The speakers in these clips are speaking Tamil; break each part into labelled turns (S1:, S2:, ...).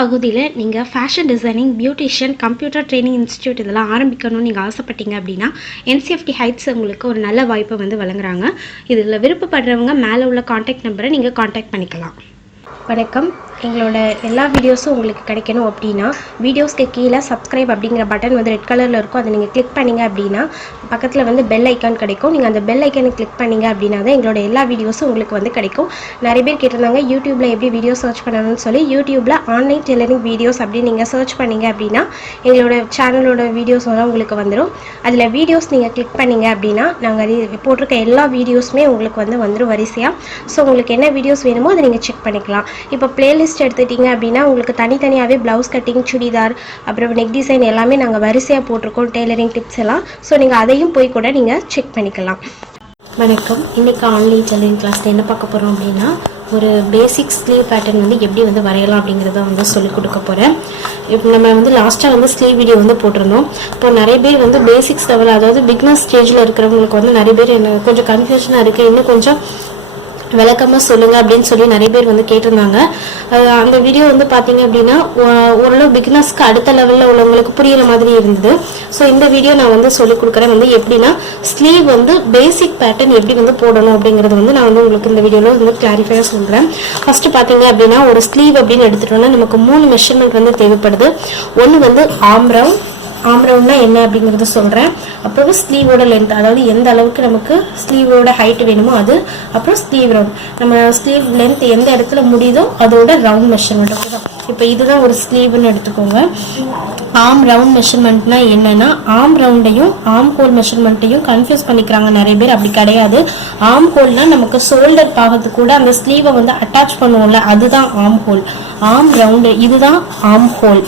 S1: பகுதியில் நீங்கள் fashion designing beautician computer training institute இதெல்லாம் ஆரம்பிக்கணும்னு நீங்கள் ஆசைப்பட்டீங்க அப்படின்னா என்சிஎஃப்டி ஹைட்ஸ் உங்களுக்கு ஒரு நல்ல வாய்ப்பை வந்து வழங்குறாங்க. இதில் விருப்பப்படுறவங்க மேலே உள்ள காண்டாக்ட் நம்பரை நீங்கள் காண்டாக்ட் பண்ணிக்கலாம். வணக்கம். எங்களோட எல்லா வீடியோஸும் உங்களுக்கு கிடைக்கணும் அப்படின்னா வீடியோஸ்க்கு கீழே சப்ஸ்கிரைப் அப்படிங்கிற பட்டன் வந்து ரெட் கலரில் இருக்கும். அதை நீங்கள் கிளிக் பண்ணீங்க அப்படின்னா பக்கத்தில் வந்து பெல் ஐக்கான் கிடைக்கும். நீங்கள் அந்த பெல் ஐக்கானை கிளிக் பண்ணீங்க அப்படின்னா தான் எங்களோட எல்லா வீடியோஸும் உங்களுக்கு வந்து கிடைக்கும். நிறைய பேர் கேட்டிருந்தாங்க யூடியூப்பில் எப்படி வீடியோ சர்ச் பண்ணணும்னு சொல்லி யூடியூப்பில் ஆன்லைன் டெய்லரிங் வீடியோஸ் அப்படின்னு நீங்கள் சர்ச் பண்ணீங்க அப்படின்னா எங்களோட சேனலோட வீடியோஸ் எல்லாம் உங்களுக்கு வந்துடும் அதில் வீடியோஸ் நீங்கள் கிளிக் பண்ணீங்க அப்படின்னா நாங்கள் போட்டிருக்க எல்லா வீடியோஸுமே உங்களுக்கு வந்து வந்துடும் வரிசையாக ஸோ உங்களுக்கு என்ன வீடியோஸ் வேணுமோ அதை நீங்கள் செக் பண்ணிக்கலாம். இப்போ பிளேலிஸ்ட் எடுத்துட்டீங்க அப்படின்னா உங்களுக்கு தனித்தனியாகவே ப்ளவுஸ் கட்டிங் சுடிதார் அப்புறம் நெக் டிசைன் எல்லாமே நாங்கள் வரிசையாக போட்டிருக்கோம் டெய்லரிங் டிப்ஸ் எல்லாம். ஸோ நீங்கள் அதையும் போய் கூட நீங்கள் செக் பண்ணிக்கலாம். வணக்கம். இன்றைக்கி ஆன்லைன் டெய்லரிங் கிளாஸில் என்ன பார்க்க போகிறோம் அப்படின்னா ஒரு பேசிக் ஸ்லீவ் பேட்டர்ன் வந்து எப்படி வந்து வரையலாம் அப்படிங்கிறத வந்து சொல்லிக் கொடுக்க போகிறேன் இப்போ நம்ம வந்து லாஸ்ட்டாக வந்து ஸ்லீவ் வீடியோ வந்து போட்டிருந்தோம். இப்போ நிறைய பேர் வந்து பேசிக்ஸ் லெவல் அதாவது பிக்னஸ் ஸ்டேஜில் இருக்கிறவங்களுக்கு வந்து நிறைய பேர் என்ன கொஞ்சம் கன்ஃபியூஷனாக இருக்குது இன்னும் கொஞ்சம் விளக்கமாக சொல்லுங்கள் அப்படின்னு சொல்லி நிறைய பேர் வந்து கேட்டிருந்தாங்க. அந்த வீடியோ வந்து பார்த்தீங்க அப்படின்னா ஓரளவு பிகினர்ஸ்க்கு அடுத்த லெவலில் உள்ளவங்களுக்கு புரியிற மாதிரி இருந்தது. ஸோ இந்த வீடியோ நான் வந்து சொல்லிக் கொடுக்குறேன் வந்து எப்படின்னா ஸ்லீவ் வந்து பேசிக் பேட்டர்ன் எப்படி வந்து போடணும் அப்படிங்கிறது வந்து நான் வந்து உங்களுக்கு இந்த வீடியோவில் வந்து கிளாரிஃபையாக சொல்கிறேன் ஃபஸ்ட்டு பார்த்தீங்க அப்படின்னா ஒரு ஸ்லீவ் அப்படின்னு எடுத்துட்டோம்னா நமக்கு மூணு மெஷர்மெண்ட் வந்து தேவைப்படுது. ஒன்று வந்து ஆம்ரவ் ஆம்ரவுண்ட்னா என்ன அப்படிங்கிறத சொல்கிறேன் அப்புறம் ஸ்லீவோட லென்த் அதாவது எந்த அளவுக்கு நமக்கு ஸ்லீவோட ஹைட் வேணுமோ அது. அப்புறம் ஸ்லீவ் ரவுண்ட் நம்ம ஸ்லீவ் லென்த் எந்த இடத்துல முடியுதோ அதோட ரவுண்ட் மெஷர்மெண்ட் தான் இப்போ இதுதான் ஒரு ஸ்லீவ்னு எடுத்துக்கோங்க. ஆம் ரவுண்ட் மெஷர்மெண்ட்னா என்னன்னா ஆம் ரவுண்டையும் ஆம் ஹோல் மெஷர்மெண்ட்டையும் கன்ஃபியூஸ் பண்ணிக்கிறாங்க நிறைய பேர். அப்படி கிடையாது. ஆம் ஹோல்னா நமக்கு ஷோல்டர் பாகத்து கூட அந்த ஸ்லீவை வந்து அட்டாச் பண்ணுவோம்ல அதுதான் ஆம் ஹோல் ஆம் ரவுண்டு இதுதான் ஆம் ஹோல்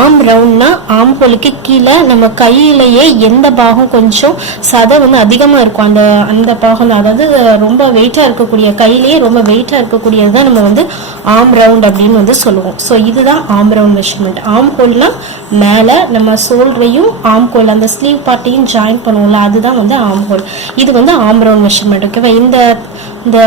S1: ஆம் ரவுண்ட்னா ஆம் ஹோலுக்கு கீழே நம்ம கையிலேயே எந்த பாகம் கொஞ்சம் சதை வந்து அதிகமாக இருக்கும். அந்த அந்த பாகம் அதாவது ரொம்ப வெயிட்டாக இருக்கக்கூடிய கையிலேயே ரொம்ப வெயிட்டாக இருக்கக்கூடியது தான் நம்ம வந்து ஆம் ரவுண்ட் அப்படின்னு வந்து சொல்லுவோம். ஸோ இதுதான் ஆம் ரவுண்ட் மெஷர்மெண்ட் ஆம் கோல்னால் மேலே நம்ம சோல்டரையும் ஆம் கோல் அந்த ஸ்லீவ் பார்ட்டையும் ஜாயின் பண்ணுவோம்ல அதுதான் வந்து ஆம் கோல். இது வந்து ஆம் ரவுண்ட் மெஷர்மெண்ட் ஓகேவா இந்த இந்த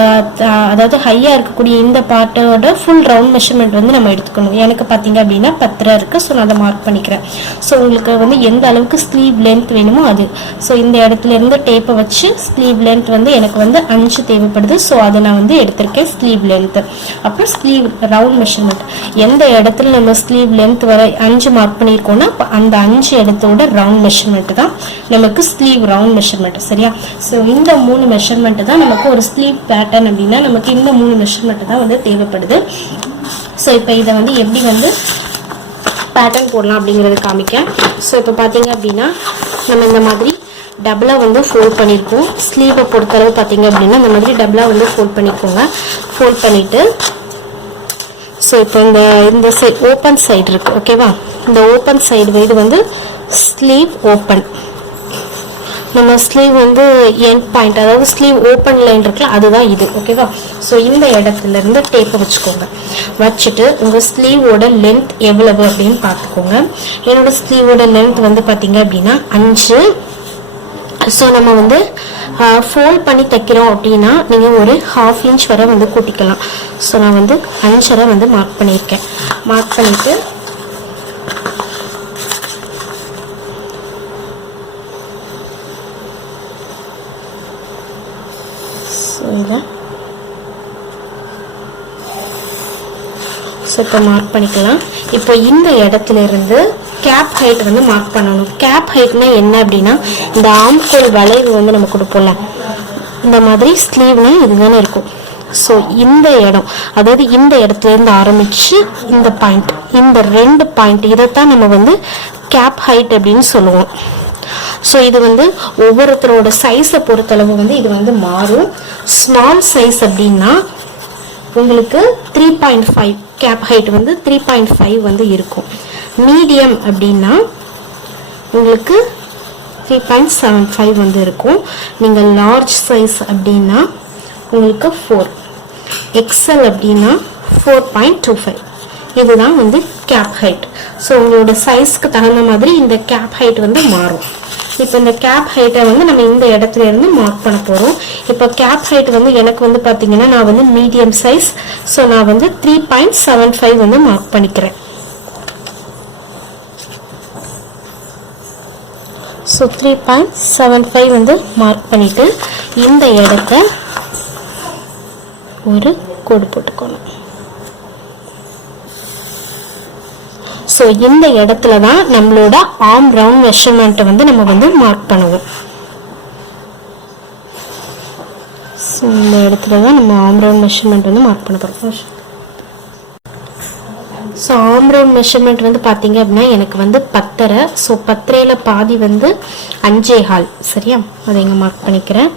S1: அதாவது ஹையாக இருக்கக்கூடிய இந்த பார்ட்டோட ஃபுல் ரவுண்ட் மெஷர்மெண்ட் வந்து நம்ம எடுத்துக்கணும். எனக்கு பார்த்தீங்க அப்படின்னா பத்திரம் இருக்குது ஸோ நான் அதை மார்க் பண்ணிக்கிறேன். ஸோ உங்களுக்கு வந்து எந்த அளவுக்கு ஸ்லீவ் லென்த் வேணுமோ அது. ஸோ இந்த இடத்துல இருந்து டேப்பை வச்சு ஸ்லீவ் லென்த் வந்து எனக்கு வந்து அஞ்சு தேவைப்படுது. ஸோ அதை நான் வந்து எடுத்திருக்கேன் ஸ்லீவ் லென்த்து அப்புறம் ஸ்லீவ் ரவுண்ட் மெஷர்மெண்ட் எந்த இடத்துல நம்ம ஸ்லீவ் லென்த் வர அஞ்சு மார்க் பண்ணியிருக்கோம்னா அப்ப அந்த அஞ்சு இடத்தோட ரவுண்ட் மெஷர்மெண்ட் தான் நமக்கு ஸ்லீவ் ரவுண்ட் மெஷர்மெண்ட் சரியா? ஸோ இந்த மூணு மெஷர்மெண்ட் தான் நமக்கு ஒரு ஸ்லீவ் பேட்டர்ன் அப்படின்னா நமக்கு இந்த மூணு மெஷர்மெண்ட் தான் வந்து தேவைப்படுது. ஸோ இப்போ இதை வந்து எப்படி வந்து பேட்டர்ன் போடலாம் அப்படிங்கிறது காமிக்க ஸோ இப்போ பார்த்தீங்க அப்படின்னா நம்ம இந்த மாதிரி டபுளாக வந்து ஃபோல்ட் பண்ணியிருக்கோம் ஸ்லீவை பொறுத்தளவு பார்த்தீங்க அப்படின்னா இந்த மாதிரி டபுளாக வந்து ஃபோல்ட் பண்ணிக்கோங்க. ஃபோல்ட் பண்ணிவிட்டு ஸோ இப்போ இந்த இந்த சைட் ஓப்பன் சைடு இருக்குது ஓகேவா இந்த ஓப்பன் சைடு இது வந்து ஸ்லீவ் ஓப்பன் நம்ம ஸ்லீவ் வந்து எண்ட் பாயிண்ட் அதாவது ஸ்லீவ் ஓப்பன் லைன் இருக்குல்ல அதுதான் இது ஓகேவா ஸோ இந்த இடத்துல இருந்து டேப்பை வச்சுக்கோங்க. வச்சுட்டு உங்கள் ஸ்லீவோட லென்த் எவ்வளவு அப்படின்னு பார்த்துக்கோங்க. என்னோட ஸ்லீவோட லென்த் வந்து பார்த்தீங்க அப்படின்னா அஞ்சு. ஸோ நம்ம வந்து ஃபோல்ட் பண்ணி தைக்கிறோம் அப்படின்னா நீங்கள் ஒரு ஹாஃப் இன்ச் வரை வந்து கூட்டிக்கலாம். ஸோ நான் வந்து அஞ்சரை வந்து மார்க் பண்ணியிருக்கேன். மார்க் பண்ணிவிட்டு ஸோ ஸோ இப்போ மார்க் பண்ணிக்கலாம். இப்போ இந்த இடத்துல இருந்து கேப் ஹைட் வந்து மார்க் பண்ணணும். கேப் ஹைட்னா என்ன அப்படின்னா இந்த ஆம்கோல் வளைவு வந்து நம்ம கொடுப்போம்ல. இந்த மாதிரி ஸ்லீவ்னா இதுதானே இருக்கும். ஸோ இந்த இடம் அதாவது இந்த இடத்துல இருந்து இந்த பாயிண்ட் இந்த ரெண்டு பாயிண்ட் இதைத்தான் நம்ம வந்து கேப் ஹைட் அப்படின்னு சொல்லுவோம். ஸோ இது வந்து ஒவ்வொருத்தரோட சைஸை பொறுத்தளவு வந்து இது வந்து மாறும். ஸ்மால் சைஸ் அப்படின்னா உங்களுக்கு three point five cap height வந்து த்ரீ பாயிண்ட் ஃபைவ் வந்து இருக்கும். மீடியம் அப்படின்னா உங்களுக்கு த்ரீ பாயிண்ட் செவன் ஃபைவ் வந்து இருக்கும். நீங்கள் லார்ஜ் சைஸ் அப்படின்னா உங்களுக்கு ஃபோர் எக்ஸல் அப்படின்னா ஃபோர் பாயிண்ட் டூ ஃபைவ் இதுதான் வந்து கேப் ஹைட் ஸோ உங்களோட சைஸ்க்கு தகுந்த மாதிரி இந்த கேப் ஹைட் வந்து மாறும். இப்போ இந்த கேப் ஹைட்டை வந்து நம்ம இந்த இடத்துல இருந்து மார்க் பண்ண போகிறோம் இப்போ கேப் ஹைட் வந்து எனக்கு வந்து பார்த்தீங்கன்னா நான் வந்து மீடியம் சைஸ் ஸோ நான் வந்து த்ரீ பாயிண்ட் செவன் ஃபைவ் வந்து மார்க் பண்ணிக்கிறேன். So three point seven five வந்து மார்க் பண்ணிவிட்டு இந்த இடத்த ஒரு கோடு போட்டுக்கணும். ஸோ இந்த இடத்துல தான் நம்மளோட ஆம் ரவுண்ட் மெஷர்மெண்ட்டை வந்து நம்ம வந்து மார்க் பண்ணுவோம். ஸோ இந்த இடத்துல தான் நம்ம ஆம் ரவுண்ட் மெஷர்மெண்ட் வந்து மார்க் பண்ண போகிறோம் ஸோ ஆம் ரவுண்ட் மெஷர்மெண்ட் வந்து பார்த்தீங்க அப்படின்னா எனக்கு வந்து பத்தரை. ஸோ பத்தரையில் பாதி வந்து அஞ்சே ஹால் சரியா? அதை இங்கே மார்க் பண்ணிக்கிறேன்.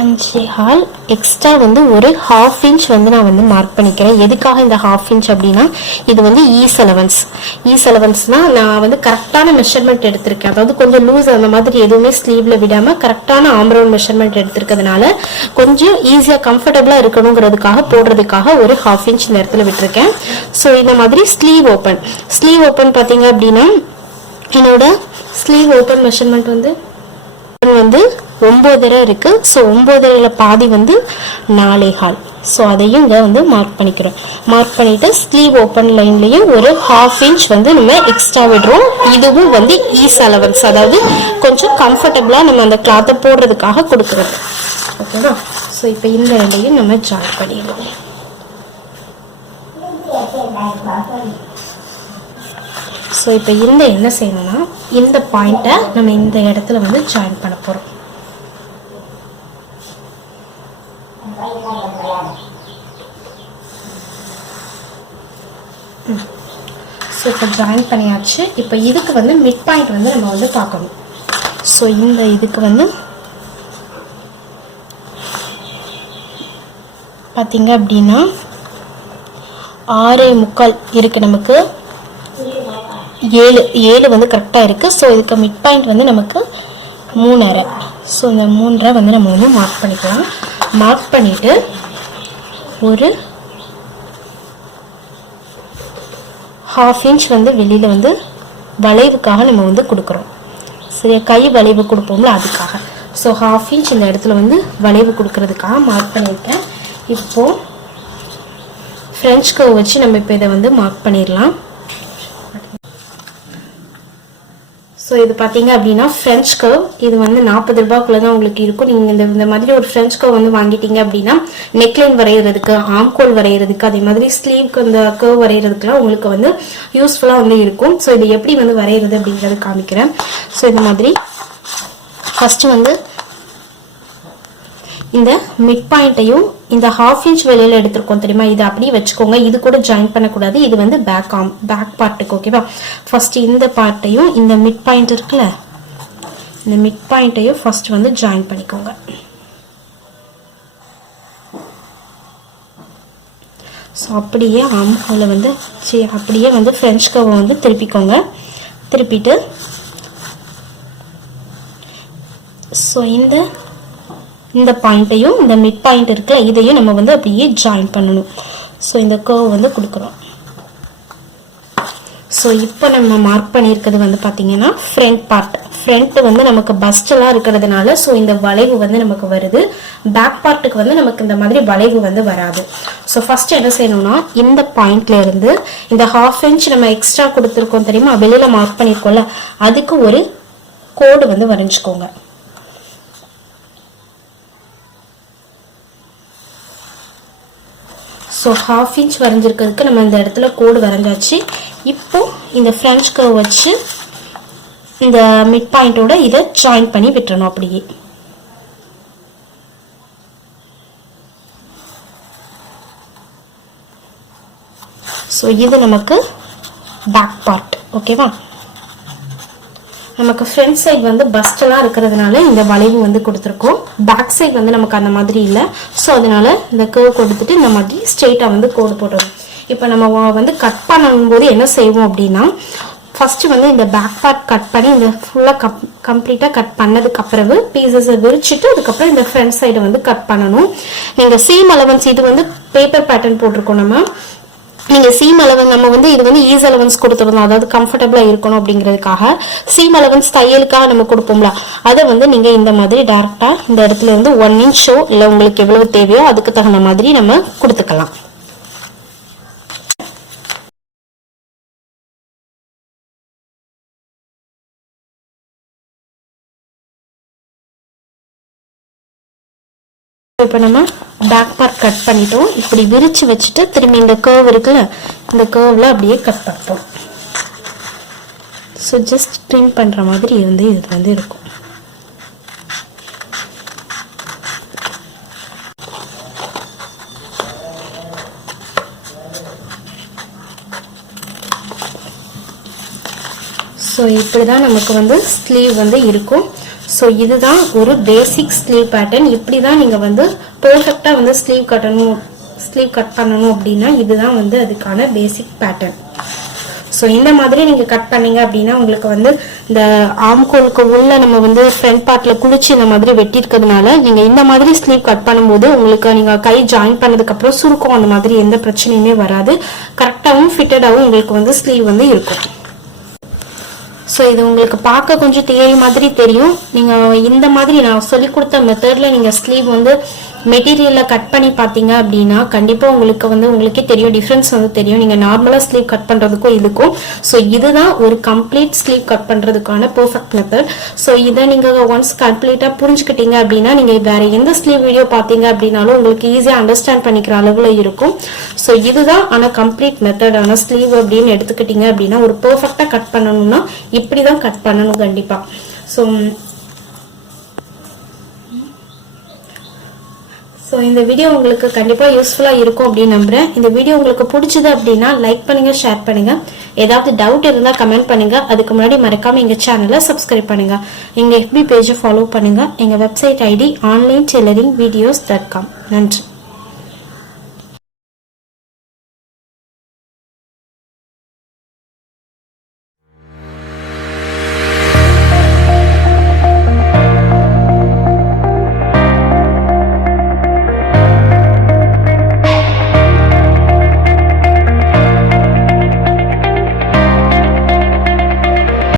S1: அஞ்சே ஹால் எக்ஸ்ட்ரா வந்து ஒரு ஹாஃப் இன்ச் வந்து நான் வந்து மார்க் பண்ணிக்கிறேன். எதுக்காக இந்த ஹாஃப் இன்ச் அப்படின்னா இது வந்து ஈஸ் அலவன்ஸ் ஈஸ் அலவன்ஸ்னால் நான் வந்து கரெக்டான மெஷர்மெண்ட் எடுத்திருக்கேன். அதாவது கொஞ்சம் லூஸ் அந்த மாதிரி எதுவுமே ஸ்லீவில் விடாமல் கரெக்டான ஆம்ரவுண்ட் மெஷர்மெண்ட் எடுத்திருக்கிறதுனால கொஞ்சம் ஈஸியாக கம்ஃபர்டபுளாக இருக்கணுங்கிறதுக்காக போடுறதுக்காக ஒரு ஹாஃப் இன்ச் இந்த இடத்துல விட்டுருக்கேன். ஸோ இந்த மாதிரி ஸ்லீவ் ஓப்பன் ஸ்லீவ் ஓப்பன் பார்த்தீங்க அப்படின்னா என்னோட ஸ்லீவ் ஓப்பன் மெஷர்மெண்ட் வந்து வந்து ஒம்போதரை இருக்குது ஸோ ஒம்போதரையில் பாதி வந்து நாலே ஹால் ஸோ அதையும் இங்கே வந்து மார்க் பண்ணிக்கிறோம். மார்க் பண்ணிவிட்டு ஸ்லீவ் ஓப்பன் லைன்லையும் ஒரு ஹாஃப் இன்ச் வந்து நம்ம எக்ஸ்ட்ரா விடுறோம். இதுவும் வந்து ஈஸ் அலவன்ஸ் அதாவது கொஞ்சம் கம்ஃபர்டபுளாக நம்ம அந்த கிளாத்தை போடுறதுக்காக கொடுக்குறது. ஓகேவா ஸோ இப்போ இந்த ரெண்டையும் நம்ம ஜாயின் பண்ணிடுவோம். ஸோ இப்போ இந்த என்ன செய்யணும்னா இந்த பாயிண்ட்டை நம்ம இந்த இடத்துல வந்து ஜாயின் பண்ண போகிறோம் ஸோ இப்போ ஜாயின் பண்ணியாச்சு. இப்போ இதுக்கு வந்து மிட் பாயிண்ட் வந்து நம்ம வந்து பார்க்கணும். ஸோ இந்த இதுக்கு வந்து பார்த்தீங்க அப்படின்னா ஆறே முக்கால் இருக்குது நமக்கு. ஏழு ஏழு வந்து கரெக்டாக இருக்குது ஸோ இதுக்கு மிட் பாயிண்ட் வந்து நமக்கு மூணரை. ஸோ இந்த மூன்றரை வந்து நம்ம வந்து மார்க் பண்ணிக்கலாம். மார்க் பண்ணிவிட்டு ஒரு ஹாஃப் இன்ச் வந்து வெளியில் வந்து வளைவுக்காக நம்ம வந்து கொடுக்குறோம். சரியா? கை வளைவு கொடுப்போம்ல அதுக்காக. ஸோ ஹாஃப் இன்ச் இந்த இடத்துல வந்து வளைவு கொடுக்கறதுக்காக மார்க் பண்ணியிருக்கேன். இப்போது ஃப்ரெஞ்ச் கவ் வச்சு நம்ம இப்போ இதை வந்து மார்க் பண்ணிடலாம். ஸோ இது பார்த்தீங்க அப்படின்னா ஃப்ரெஞ்ச் கர்வ் இது வந்து நாற்பது ரூபாய்க்குள்ள தான் உங்களுக்கு இருக்கும். நீங்கள் இந்த இந்த மாதிரி ஒரு ஃப்ரெஞ்ச் கர்வ் வந்து வாங்கிட்டீங்க அப்படின்னா நெக்லைன் வரைகிறதுக்கு ஆம்கோல் வரைகிறதுக்கு அதே மாதிரி ஸ்லீவ்க்கு அந்த கர்வ் வரைகிறதுக்குலாம் உங்களுக்கு வந்து யூஸ்ஃபுல்லாக வந்து இருக்கும். ஸோ இது எப்படி வந்து வரைகிறது அப்படிங்கிறத காமிக்கிறேன். ஸோ இந்த மாதிரி ஃபஸ்ட்டு வந்து இந்த மிட் பாயிண்ட்டையும் இந்த ஹாஃப் இன்ச் வெளியில எடுத்திருக்கோம் தெரியுமா? இதை அப்படியே வச்சுக்கோங்க. இது கூட ஜாயின் பண்ணக்கூடாது. இது வந்து பேக் ஆம் பேக் பார்ட்டுக்கு ஓகேவா ஃபர்ஸ்ட் இந்த பார்ட்டையும் இந்த மிட் பாயிண்ட் இருக்குல்ல? இந்த மிட் பாயிண்ட்டையும் ஃபர்ஸ்ட் வந்து ஜாயின் பண்ணிக்கோங்க. ஸோ அப்படியே ஆம்ஹோல வந்து சரி அப்படியே வந்து ஃப்ரெஞ்ச் கவை வந்து திருப்பிக்கோங்க. திருப்பிட்டு ஸோ இந்த இந்த பாயிண்ட்டையும் இந்த மிட் பாயிண்ட் இருக்குல்ல இதையும் நம்ம வந்து அப்படியே ஜாயின் பண்ணணும். ஸோ இந்த கர்வ் வந்து கொடுக்குறோம். ஸோ இப்போ நம்ம மார்க் பண்ணியிருக்கிறது வந்து பார்த்தீங்கன்னா ஃப்ரண்ட் பார்ட் ஃப்ரண்ட் வந்து நமக்கு பஸ்டெல்லாம் இருக்கிறதுனால ஸோ இந்த வளைவு வந்து நமக்கு வருது. பேக் பார்ட்டுக்கு வந்து நமக்கு இந்த மாதிரி வளைவு வந்து வராது. ஸோ ஃபர்ஸ்ட் என்ன செய்யணும்னா இந்த பாயிண்ட்ல இருந்து இந்த ஹாஃப் இன்ச் நம்ம எக்ஸ்ட்ரா கொடுத்துருக்கோம் தெரியுமா? வெளியில மார்க் பண்ணியிருக்கோம்ல அதுக்கு ஒரு கோடு வந்து வரைஞ்சிக்கோங்க. ஸோ ஹாஃப் இன்ச் வரைஞ்சிருக்கிறதுக்கு நம்ம இந்த இடத்துல கோடு வரைஞ்சாச்சு. இப்போ இந்த ஃப்ரெஞ்ச் கர்வ் வச்சு இந்த மிட் பாயிண்ட்டோட இதை ஜாயின் பண்ணி விட்டுறணும் அப்படியே. ஸோ இது நமக்கு பேக் பார்ட் ஓகேவா நமக்கு ஃப்ரண்ட் சைடு வந்து பஸ்டெல்லாம் இருக்கிறதுனால இந்த வளைவு வந்து கொடுத்துருக்கோம். பேக் சைடு வந்து நமக்கு அந்த மாதிரி இல்லை. ஸோ அதனால இந்த கேர்வ் கொடுத்துட்டு இந்த மாதிரி ஸ்ட்ரெயிட்டாக வந்து கோடு போட்டுரும் இப்போ நம்ம வந்து கட் பண்ணும்போது என்ன செய்வோம் அப்படின்னா ஃபஸ்ட்டு வந்து இந்த பேக் பார்ட் கட் பண்ணி இந்த ஃபுல்லாக கப் கம்ப்ளீட்டாக கட் பண்ணதுக்கு அப்புறவு பீசஸை விரிச்சிட்டு அதுக்கப்புறம் இந்த ஃப்ரண்ட் சைடு வந்து கட் பண்ணணும். நீங்கள் சேம் அலவன்ஸ் இது வந்து பேப்பர் பேட்டர்ன் போட்டிருக்கோம் நம்ம. நீங்கள் சீம் அலவன் நம்ம வந்து இது வந்து ஈஸ் அலவன்ஸ் கொடுத்துருந்தோம் அதாவது கம்ஃபர்டபுளாக இருக்கணும் அப்படிங்கிறதுக்காக சீம் அலவன்ஸ் தையலுக்காக நம்ம கொடுப்போம்ல. அதை வந்து நீங்கள் இந்த மாதிரி டேரெக்டாக இந்த இடத்துல இருந்து ஒன் இன்ச்சோ இல்லை உங்களுக்கு எவ்வளவு தேவையோ அதுக்கு தகுந்த மாதிரி நம்ம கொடுத்துக்கலாம். இப்போ நம்ம பேக் பார்ட் கட் பண்ணிட்டோம். இப்படி விரிச்சு வச்சுட்டு திரும்பி இந்த கேர்வ் இருக்குல்ல இந்த கேர்வில் அப்படியே கட் பார்ப்போம். ஸோ ஜஸ்ட் ட்ரிம் பண்ணுற மாதிரி வந்து இது வந்து இருக்கும். ஸோ இப்படி தான் நமக்கு வந்து ஸ்லீவ் வந்து இருக்கும். ஸோ இதுதான் ஒரு பேசிக் ஸ்லீவ் பேட்டர்ன் இப்படி தான் நீங்கள் வந்து பர்ஃபெக்டாக வந்து ஸ்லீவ் கட்டணும் ஸ்லீவ் கட் பண்ணணும் அப்படின்னா இதுதான் வந்து அதுக்கான பேசிக் பேட்டர்ன் ஸோ இந்த மாதிரி நீங்கள் கட் பண்ணீங்க அப்படின்னா உங்களுக்கு வந்து இந்த ஆம்கோலுக்கு உள்ள நம்ம வந்து ஃப்ரண்ட் பார்ட்டில் குளிச்சு இந்த மாதிரி வெட்டியிருக்கிறதுனால நீங்கள் இந்த மாதிரி ஸ்லீவ் கட் பண்ணும்போது உங்களுக்கு நீங்கள் கை ஜாயின் பண்ணதுக்கப்புறம் சுருக்கம் அந்த மாதிரி எந்த பிரச்சனையுமே வராது. கரெக்டாகவும் ஃபிட்டடாகவும் உங்களுக்கு வந்து ஸ்லீவ் வந்து இருக்கும். ஸோ இது உங்களுக்கு பார்க்க கொஞ்சம் தியரி மாதிரி தெரியும். நீங்கள் இந்த மாதிரி நான் சொல்லி கொடுத்த மெத்தடில் நீங்கள் ஸ்லீவ் வந்து மெட்டீரியலில் கட் பண்ணி பார்த்தீங்க அப்படின்னா கண்டிப்பாக உங்களுக்கு வந்து உங்களுக்கே தெரியும் டிஃப்ரென்ஸ் வந்து தெரியும். நீங்கள் நார்மலாக ஸ்லீவ் கட் பண்ணுறதுக்கும் இதுக்கும். ஸோ இதுதான் ஒரு கம்ப்ளீட் ஸ்லீவ் கட் பண்ணுறதுக்கான பர்ஃபெக்ட் மெத்தட் ஸோ இதை நீங்கள் ஒன்ஸ் கம்ப்ளீட்டாக புரிஞ்சுக்கிட்டீங்க அப்படின்னா நீங்கள் வேறு எந்த ஸ்லீவ் வீடியோ பார்த்தீங்க அப்படின்னாலும் உங்களுக்கு ஈஸியாக அண்டர்ஸ்டாண்ட் பண்ணிக்கிற அளவில் இருக்கும். ஸோ இதுதான் ஆனால் கம்ப்ளீட் மெத்தடான ஸ்லீவ் அப்படின்னு எடுத்துக்கிட்டீங்க அப்படின்னா ஒரு பர்ஃபெக்டாக கட் பண்ணணும்னா தான் கட் பண்ணணும் கண்டிப்பாக ஸோ ஸோ இந்த வீடியோ உங்களுக்கு கண்டிப்பாக யூஸ்ஃபுல்லாக இருக்கும் அப்படின்னு நம்புறேன். இந்த வீடியோ உங்களுக்கு பிடிச்சது அப்படின்னா லைக் பண்ணுங்க ஷேர் பண்ணுங்க. ஏதாவது டவுட் இருந்தால் கமெண்ட் பண்ணுங்க. அதுக்கு முன்னாடி மறக்காம எங்கள் சேனலை சப்ஸ்கிரைப் பண்ணுங்க. எங்கள் எஃபி பேஜை ஃபாலோ பண்ணுங்க. எங்கள் website ID online tailoring videos dot com நன்றி.